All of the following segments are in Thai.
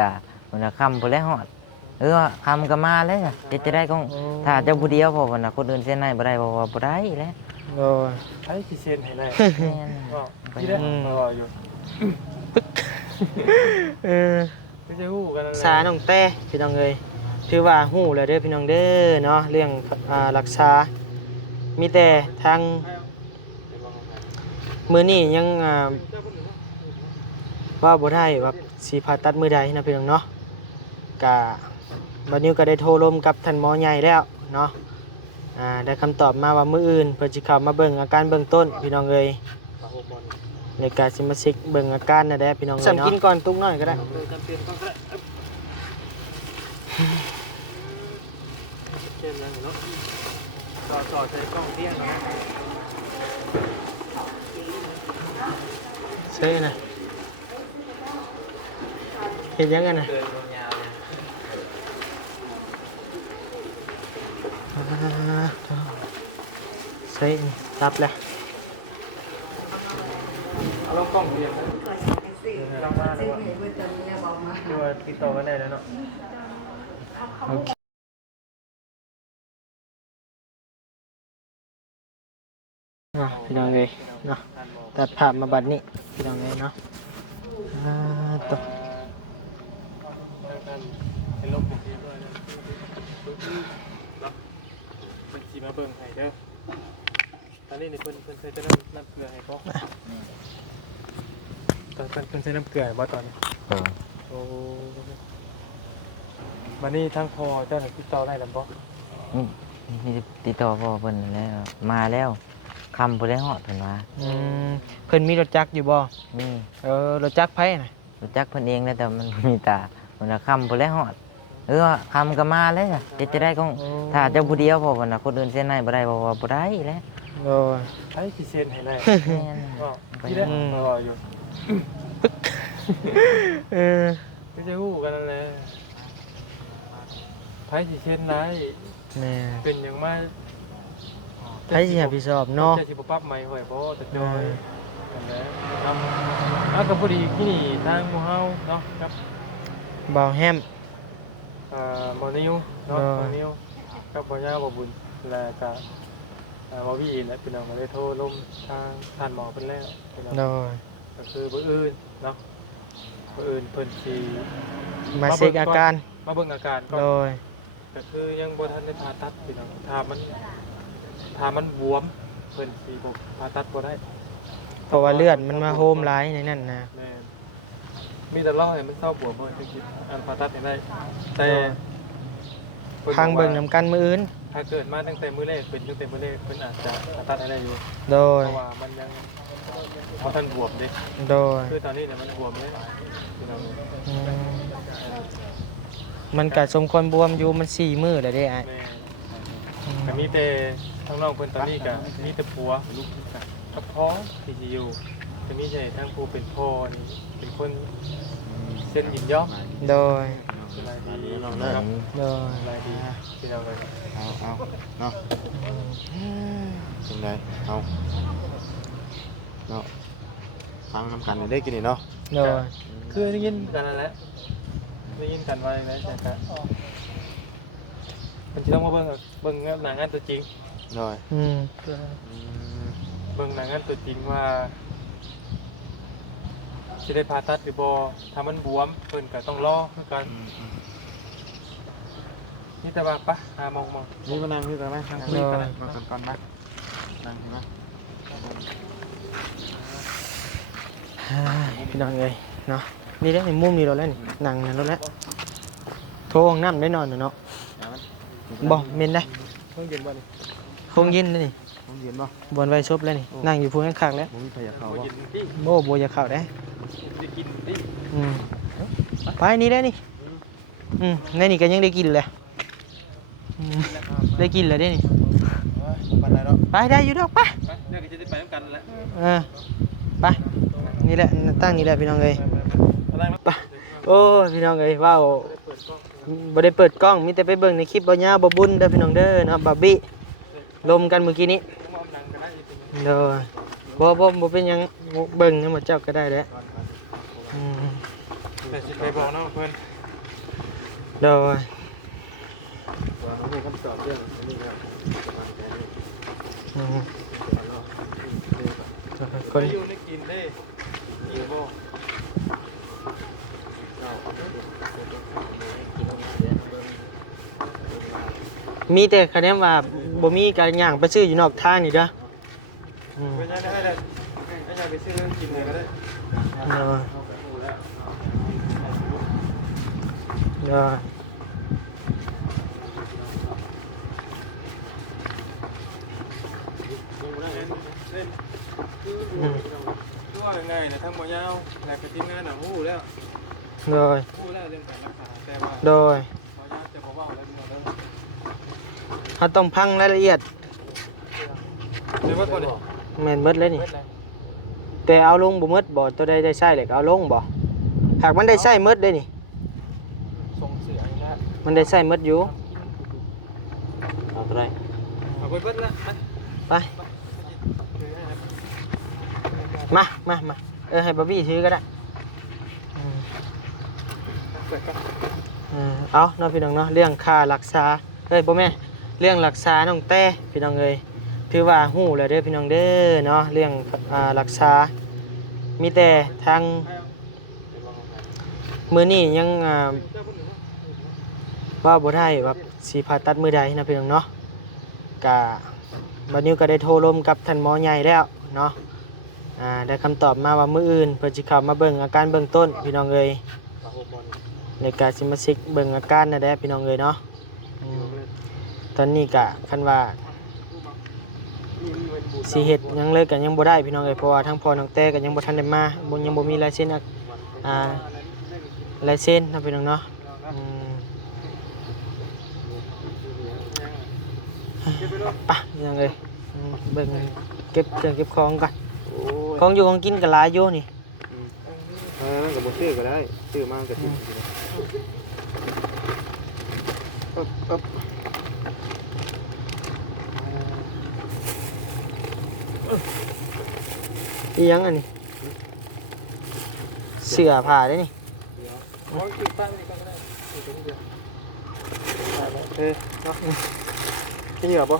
ตามันคำไปแล้วหอดคำก็มาเลยจะได้ก็ถ้าเจ้าผู้เดียวพอวันน่ะคนอื่นเส้นไหนบ่ได้บ่ว่าบ่ได้แล้ว โอ้ย ใช้กี่เซนให้ได้ แม่น ก็ที่ได้รออยู่ เออ ไม่ใช่ฮู้กัน สาน้องแต้พี่น้องเอ้ยถือว่าฮู้แล้วเด้อพี่น้องเด้อเนาะเรื่องรักษามีแต่ทางมื้อนี้ยังว่าบ่ได้ว่าสิผ่าตัดมื้อใดนะพี่น้องเนาะก็บัดนี้ก็ได้โทรลมกับท่านหมอใหญ่แล้วเนาะได้คำตอบมาว่ามื้ออื่นเพิ่นสิเข้ามาเบิ่งอาการเบื้องต้นพี่น้องเอ้ยในการสิมาเช็คเบิ่งอาการนั่นแหละพี่น้องเอ้ยเนาะกินก่อนตุกหน่อยก็ได้ จำเป็นก็ได้เช่นนั้นเนาะต่อใช้กล้องเตี้ยเนาะ ใช่นะเห็นยังไงนะใช่รับแล้ว เอาลงกล้องเตี้ยลงมาแล้วว่าติดต่อกันได้แล้วเนาะ โอเคพี่น้องเลยเนาะตัดภาพมาบัดนี้พี่น้องเลยเนาะตก เป็นลมปกติด้วยนะเนาะเป็นสีมาเบิ่งให้เด้อตอนนี้เนี่ยเพิ่นใช้น้ำเกลือให้ก็ตอนเพิ่นใช้น้ำเกลือบ่ตอนโอ้วันนี้ทั้งพอเจ้าหน้าที่ต่อได้แล้วบ่ นี่ติดต่อพ่อเพิ่นแล้วมาแล้วคำไปแล้วหอดเพิ่นว่า เพิ่นมีรถจักรอยู่บ่ นี่ รถจักรไผน่ะ รู้จักเพิ่นเองแล้วแต่มันมีตามันคำไปแล้วหอดคำก็มาเลยจะได้ก็ถ้าเจ้าผู้เดียวพอวันน่ะคนอื่นเส้นไหนบ่ได้บ่ว่าบ่ได้แล้ว โอ้ย ใช้กี่เซนให้ได้ แม่น ก็ที่ได้รออยู่ เออ ไม่ใช่ฮู้กันนั่นแหละไผสิเช่นไร แม่ เป็นอย่างมา ไผสิรับผิดชอบเนาะ จะสิบ่ปรับใหม่ห้อยบ่แต่จอยนั่นแหละครับก็พอดีที่นี่ทางหมู่เฮาเนาะครับ เบาแฮม บ่นิวเนาะบ่นิวกับบ่ยาวบ่บุญแล้วก็บ่วีและพี่น้องก็ได้โทรลมทางท่านหมอเพิ่นแล้วพี่น้อง โดย ก็คือมื้ออื่นเนาะมื้ออื่นเพิ่นสิ มาเช็คอาการ มาเบิ่งอาการก่อน โดย ก็คือยังบ่ทันได้ผ่าตัดพี่น้องถ้ามันบวมเพิ่นสิบ่ผ่าตัดบ่ได้ เพราะว่าเลือดมันมาโฮมหลายในนั้นนะ แม่นมีแต่รอให้มันเศร้าบวมเพิ่นจึงสิอันผ่าตัดให้ได้แต่พิ่น พังเบิ่ง บอกว่า นำกันมื้ออื่น ถ้าเกิดมาตั้งแต่มื้อแรกเป็นตั้งแต่มื้อแรกเพิ่นอาจจะผ่าตัดให้ได้อยู่ โดย เพราะว่ามันยังบ่ทันบวมเด้ โดย คือตอนนี้เนี่ยมันบวมเลยพี่น้อง อืมมันก็สมควรบวมอยู่มัน4มื้อแล้วเด้อ้าย แม่ก็มีแต่ทั้งน้องเพิ่นตอนนี้ก็มีแต่ผัวลูกกับพ่อที่สิอยู่จะมีแต่ทั้งผู้เป็นพ่อนี่เป็นคนเซ็นยินยอม โดย สบายดี ครับ โดย สบายดีพี่น้องเลย เอาเนาะจังไดเอาเนาะฟังน้ำกันได้กินนี่เนาะ โดย คือได้ยินกันนั่นแหละได้ยินกันว่าอย่างไรแต่ก็มันจะต้องมาเบิ่งหนังงานตัวจริง โดย อืม เบิ่งหนังงานตัวจริงว่าสิได้ผ่าตัดหรือบ่ถ้ามันบวมเพิ่นก็ต้องรอคือกันนี่แต่ว่าปะมอง นี่มานั่งนี่ตรงนั้นนั่งคุยกันมาก่อนนะนั่งเห็นไหม พี่น้องเอ้ยเนาะนี่ได้ในมุมนี้เราแล้วนี่นั่งนั่นเราแล้วโทรห้องน้ำได้นอนเนาะบ่เมนได้ เพิ่งเย็นบ่นี่ คงยินนี่ ต้องเย็นป่ะ บนไว้ซบแล้วนี่นั่งอยู่พูนข้างๆแล้ว ผมมีใครอยากเข้า บ่ ป่ะ เย็นดิ โบโบอย่าเข้าได้ ได้กินดิ อืมไปนี่ได้นี่ในนี่ก็ยังได้กินเลยได้กินเลยได้นี่ ปันไรเนาะ ไปได้อยู่ดอกไป ไปเดี๋ยวก็จะได้ไปนำกันแหละ ไปนี่แหละตั้งนี่แหละพี่น้องเอ้ย อะไรมา ไปโอ้ยพี่น้องเอ้ยว้าว เปิดกล้อง บ่ได้เปิดกล้องมีแต่ไปเบิ่งในคลิปบ่ยาวบ่บุญเด้อพี่น้องเด้อเนาะบับบี้ลมกันเมื่อกี้นี้ ต้องเอาหนังกันได้อีกเป็น เด้อบ่เป็นหยังเบิ่งนำเจ้าก็ได้แหละอืม แต่สิไปบอกน้องเพิ่น โดย ว่าเขาให้คำตอบเรื่องนี้ครับ อืมค คน นอยู่ในกินได้อยู่บ่ มีแต่คะแนนว่าบ่มีการย่างไปซื้ออยู่นอกทางนี่เด้ออืม ไม่ใช่ได้เลยไม่ใช่ไปซื้อกินเลยก็ได้ โดย เอาไปหมูแล้ว โดย เล่น อืม คือว่าไงนะทั้งหมดยาวแล้วก็ทีมงานน่ะฮู้แล้ว โดย ฮู้แล้วเรื่องการรักษาแต่ว่า โดย เขายากจะบอกว่าแล้วพี่น้องเด้อ เขาต้องพังรายละเอียด เดี๋ยวว่าก่อนดิ แม่นเบิดเลยนี่ เบิดเลย แต่เอาลงบ่หมดบ่ตัวใดได้ใช้เลยก็เอาลงบ่หากมันได้ใช้หมดเด้นี่ ส่งเสียงนะ มันได้ใช้หมดอยู่ เอาไปเลย เอาไปเบิดละไป ไปมาให้บอบบี้ถือก็ได้อืม เปิดกัน เอาเนาะพี่น้องเนาะเรื่องค่ารักษาบ่แม่เรื่องรักษาน้องแต่พี่น้องเอ้ยถือว่าฮู้แล้วเด้อพี่น้องเด้อเนาะเรื่องรักษามีแต่ทางมื้อนี้ยังว่าบ่ได้ว่าสิผ่าตัดมื้อใดนะพี่น้องเนาะก็บัดนี้ก็ได้โทรลมกับท่านหมอใหญ่แล้วเนาะได้คำตอบมาว่ามื้ออื่นเพิ่นสิเข้ามาเบิ่งอาการเบื้องต้นพี่น้องเอ้ยในการสิมาเช็คเบิ่งอาการนั่นแหละพี่น้องเอ้ยเนาะตอนนี้ก็คันว่าสิเฮ็ดหยังเลยก็ยังบ่ได้พี่น้องเอ้ยเพราะว่าทั้งพ่อน้องแต่ก็ยังบ่ทันได้มายังบ่มีลายเซ็นลายเซ็นนะพี่น้องเนาะไปพี่น้องเอ้ยเบิ่งเก็บเครื่องเก็บของก่อนของอยู่ของกินก็หลายอยู่นี่ นั่นกับบ่ซื้อก็ได้ซื้อมาก็ติดปึ๊บ อีหยังอันนี้เสื้อผ้าได้นี่ โอ้ยคือตั้งนี่ก็ได้อยู่ตรงนี้เดียว เนาะขี้เหนียวป่ะ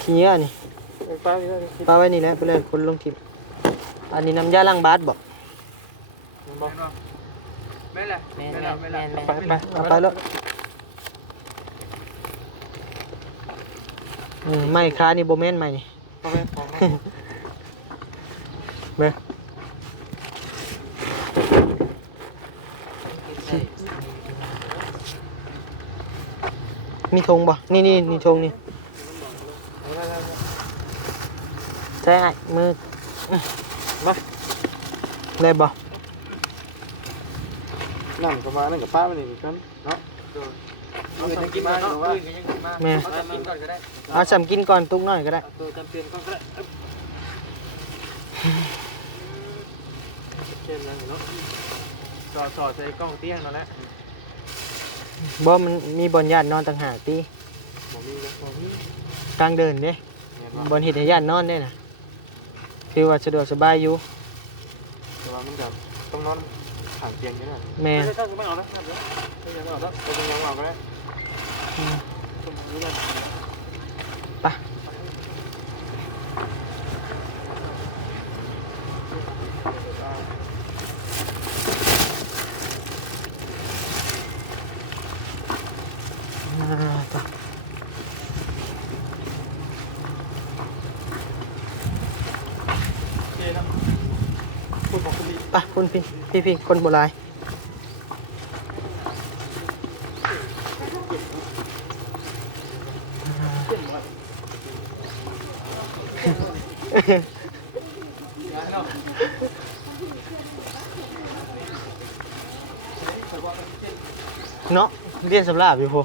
ขี้เหงื่อนี่ ป้านี่ได้ ปาไว้นี่แหละไปเลยคนลงทิมอันนี้น้ำยาล้างบาสบอก ไม่ละไม่ละไม่ละ ไปเอาไปแล้วไม่ค้านี่โบแมนไม่นี่ เอาไปของ เบ้มีธงบ่นี่ธงนี่ใช่ไอ้มือมาได้บ่ นั่นก็มานั่นกับป้ามันนี่กันเนาะ เอาไปกินมาเนาะยังกินมา แม่ เอาไปกินก่อนก็ได้ เอาสำกินก่อนตุกหน่อยก็ได้ ตัวจำเป็นก่อนก็ได้เช่นนั้นเนาะสอดใส่กล้องเตี้ยงนั่นแหละ บ่มันมีบอลญาตินอนต่างหากตี บ่มีนะบ่มี กลางเดินเด้บอลเห็ดให้ญาตินอนได้น่ะคือว่าสะดวกสบายอยู่ แต่ว่ามันจะต้องนอนผ่านเตียงนี่นะ แม่ ไม่ต้องไม่เอาแล้วไม่เอาแล้ว ก็เป็นยังเอาก็ได้ ไปต่อ โอเคนะพูดบอกคุณดี ไปคุณพี่คนโบราณเนาะเรียนสำหรับอยู่พอ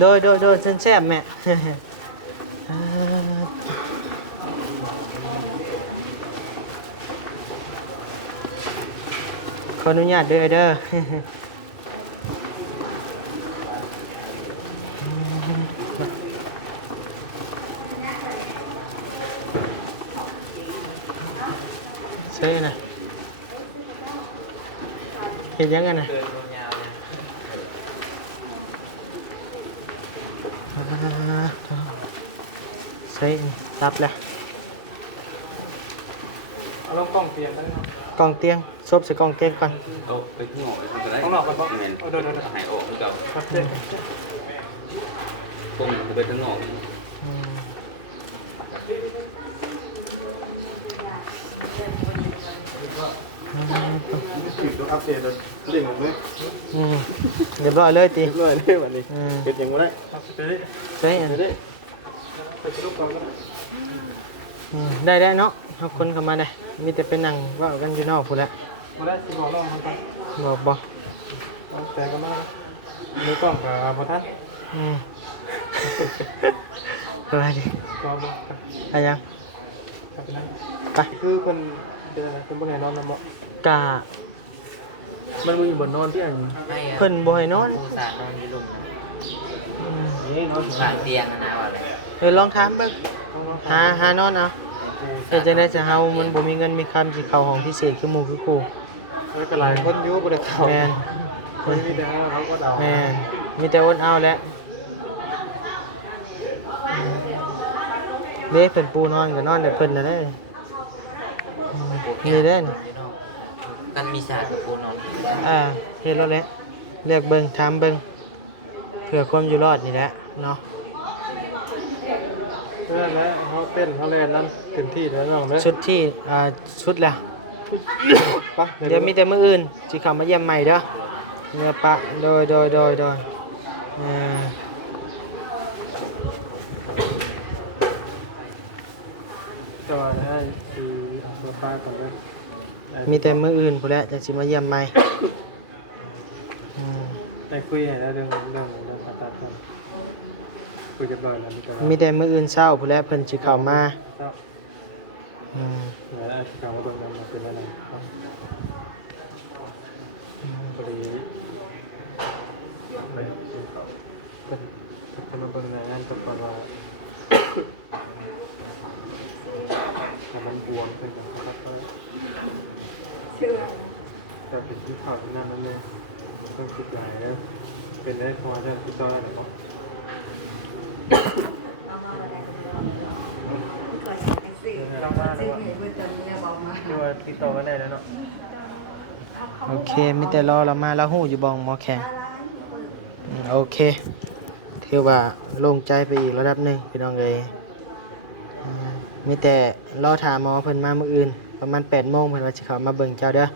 โดยเส้นแซ่บแม่ ขออนุญาตเด้อ ใช่นะเห็นยังไงนะ เดินยาวๆเนี่ย ใช่รับแล้ว เอาลงกล้องเตียงได้เนาะ กองเตียงซบใส่กองเตียงก่อน เอาไปข้างนอกเลยก็ได้ ข้างนอกกันบ่ แม่น เอาเดิน หายออกคือเก่า ครับเจ๊ ต้มไปข้างนอก อืม ติดตัวอัปเดตเรื่องของเลย อืมเรียบร้อยเลยตี เรียบร้อยเลยวันนี้ อืม เป็นยังไงได้ ครับไปเลย ใช่อัน ไปสรุปก่อนก็ได้ ได้ได้เนาะเอาคนเข้ามาได้มีแต่เป็นนั่งเว่ากันอยู่นอกพูดแหล้ว มาได้สิบอกลองทำไป บอกบอก เอาแต่ก็มามือกล้องกับบ่ทัน อืมสวัสดี รอบ่ครับ อะไรยัง ครับไปนั่ง ไป คือคนเป็นอะไรเป็นบ่ไงนอนนำบ่ กะ มันมีบ่นอนที่อัน ให้อะ เพิ่นบ่ให้นอน ผู้สาดนอนอยู่ลุมนะ อืม นี่นอน สาดเตียงนะว่าเลย ลองถามเบิ่งหานอนเอาเฮ็ดจังได๋จะเฮามันบ่มีเงินมีคำสิเข้าห้องพิเศษคือหมู่คือครู ไม่เป็นไรคนอยู่บ่ได้เข้า แม่น คนมีแต่เขาก็ดาว แม่นมีแต่อดเอาแหล้วเด้เพิ่นปูนอนก็นอนแต่เพิ่นน่ะเด้นี่เด้น อยู่นอกกันมีสาดกับปูนอน เฮ็ดแล้วแหละเลือกเบิ่งถามเบิ่งเพื่อความอยู่รอดนี่แหละเนาะ เพื่อนแล้วเขาเต้นเขาเล่นนั่นเต็มที่แล้วน้องเด้อ ชุดที่ชุดละ ไป เดี๋ยวมีแต่มื้ออื่นสิเข้ามาเยี่ยมใหม่เด้อเนื้อปะโดยอ่า จอได้คือโซฟาก่อนเลย มีแต่มื้ออื่นพุ่นแหละจังสิมาเยี่ยมใหม่อืม ได้คุยให้แล้วเรื่องผ่าตัดก่อนคุยเรียบร้อยแล้วมีแต่ว่า มีแต่มื้ออื่นเช้าพุ่นแหละเพิ่นสิเข้ามา เจ้า อืม เดี๋ยวได้ข่าวว่าโดนนำมาเป็นอะไรครับพอดีเป็นมาเบิ่งในงานก็ก่อนว่าแต่มันบวมเป็นแบบครับแต่เป็นที่ข่าวที่นั่นนั่นเลยต้องคิดหลายแล้วเป็นได้พอจะคิดต่อได้หรือเปล่า ดูว่าติดต่อกันได้แล้วเนาะ โอเคมีแต่รอเรามาแล้วฮู้อยู่บ่หมอแข็งโอเคถือว่าโล่งใจไปอีกระดับหนึงพี่น้องเอ้ยมีแต่รอถามหมอเพิ่นมามื้ออื่นประมาณ 8:00 นเพิ่นว่าสิเข้ามาเบิ่งเจ้าเด้อ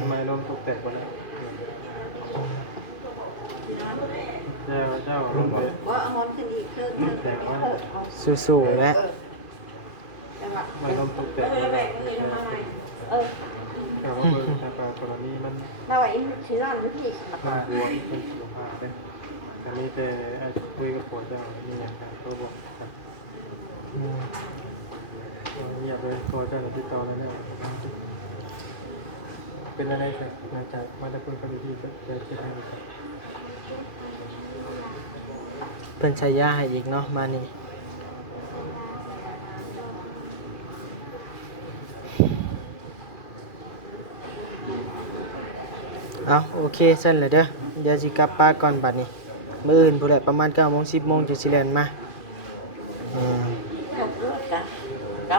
ทำไมลมตกแตกคนนี้เจ้าลมแตก ว่าเอามันขึ้นอีกเครื่องนึง แตกว่า สู้ๆและ ทำไมลมตกแตกคนนี้ เออ แต่ว่าเบอร์ทางการกรณีมัน มาไว้ถือร้อนหรือพี่ มันบวมเป็นสุขภาพเลยแต่นี่แต่คุยกับผัวเจ้ามีอย่างไรก็บอกครับเงียบเลยตัวเจ้าติดต่อเลยเนี่ยเป็นอะไรครับหลังจากมาได้คุยกับพี่ก็จะให้ เพิ่นใช้ยาให้อีกเนาะมานี่เอาโอเคซั่นแหละเด้อเดี๋ยวสิกลับป้านก่อนบัดนี้มื้ออื่นพุ่นแหละประมาณ 9:00 น 10:00 นจะสิแล่นมาอืม ตกเลือดจ้ะ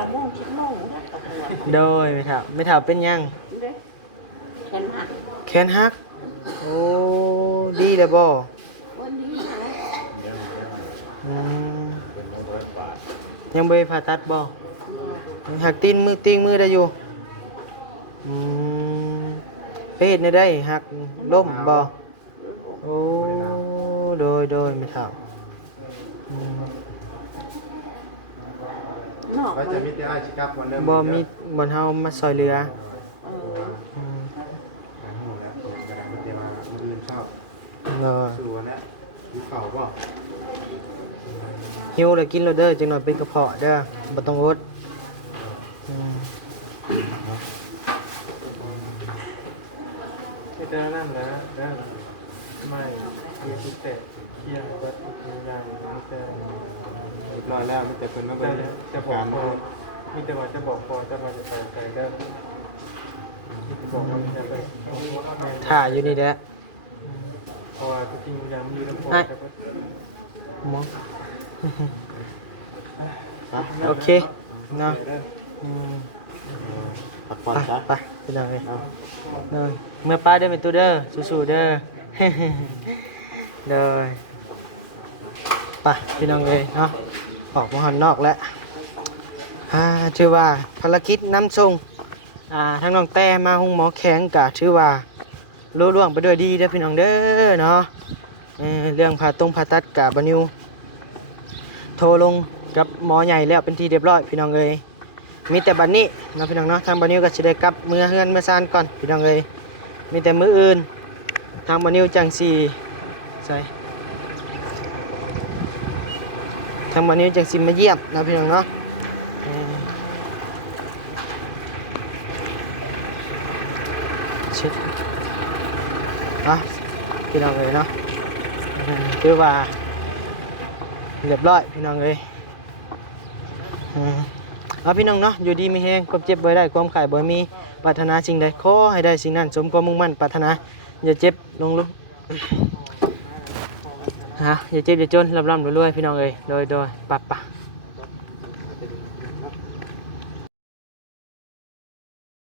9 โมง 10 โมงนะตกเลือด โดยไม่เฒ่าเป็นหยัง เด้เห็นหัก แขนหักโอ้ดีแล้วบ่ วันนี้นะ อืมยังบ่ได้ผ่าตัดบ่หักตีนมือได้อยู่อืมไปเฮ็ดได้หักล้มบ่โอ้โดยไม่เฒ่าอืม นอก ก็จะมีแต่อ้ายสิกลับวันเดิม บ่มีบ่เฮามาซอยเหลือ เออ อืม กันหูแล้วตรงกระดาษมันจะมามื้ออื่นเช้า เนาะ สู่นะอยู่เข่าบ่ หิวแล้วกินแล้วเด้อจังหน่อยเป็นกระเพาะเด้อบ่ต้องอดอืม ไม่ได้นั่นนะได้ไม่มีทุกแต่เที่ยงวัดทุกอย่างไม่แต่ เรียบร้อยแล้วมีแต่เพิ่นมา แต่ เบิ่ง จะบอ การ กพอ มีแต่ว่าจะบอกพอจะมาจะไปใครก็บอกเราจะไป ถ่าอยู่นี่แหละ เพราะว่าจริงๆยังมีน้ำพอแต่ว่า มอง โอเคเนาะอืม พักผ่อน ไป ซะ ไปพี่น้องเลยเดินเมื่อป้าเดินไปตู้เด้อสู้ๆเด้อ เดินไปพี่น้องเลยเนาะออกมาหันนอกแล้วถือว่าภารกิจนำส่งทั้งน้องแต่มาห้องหมอแข็งกะถือว่าลุล่วงไปด้วยดีเด้อพี่น้องเด้อเนาะเรื่องผ่าตัดกะบนิวโทรลงกับหมอใหญ่แล้วเป็นที่เรียบร้อยพี่น้องเลยมีแต่บัดนี้นะพี่น้องเนาะทางบนิวก็สิได้กลับเมื่อเฮือนเมื่อซานก่อนพี่น้องเลยมีแต่มื้ออื่นทางบนิวจังสี่ใส่ทางบนิวจังสิมาเยี่ยมนะพี่น้องเนาะเช็ดพี่น้องเลยเนาะคือว่าเรียบร้อยพี่น้องเลยพี่น้องเนาะอยู่ดีมีแฮงความเจ็บบ่ได้ความไข้บ่มีปรารถนาสิ่งใดขอให้ได้สิ่งนั้นสมความมุ่งมั่นปรารถนาอย่าเจ็บลงอย่าเจ็บอย่าจนร่ำรวยๆพี่น้องเอ้ยโดยปับ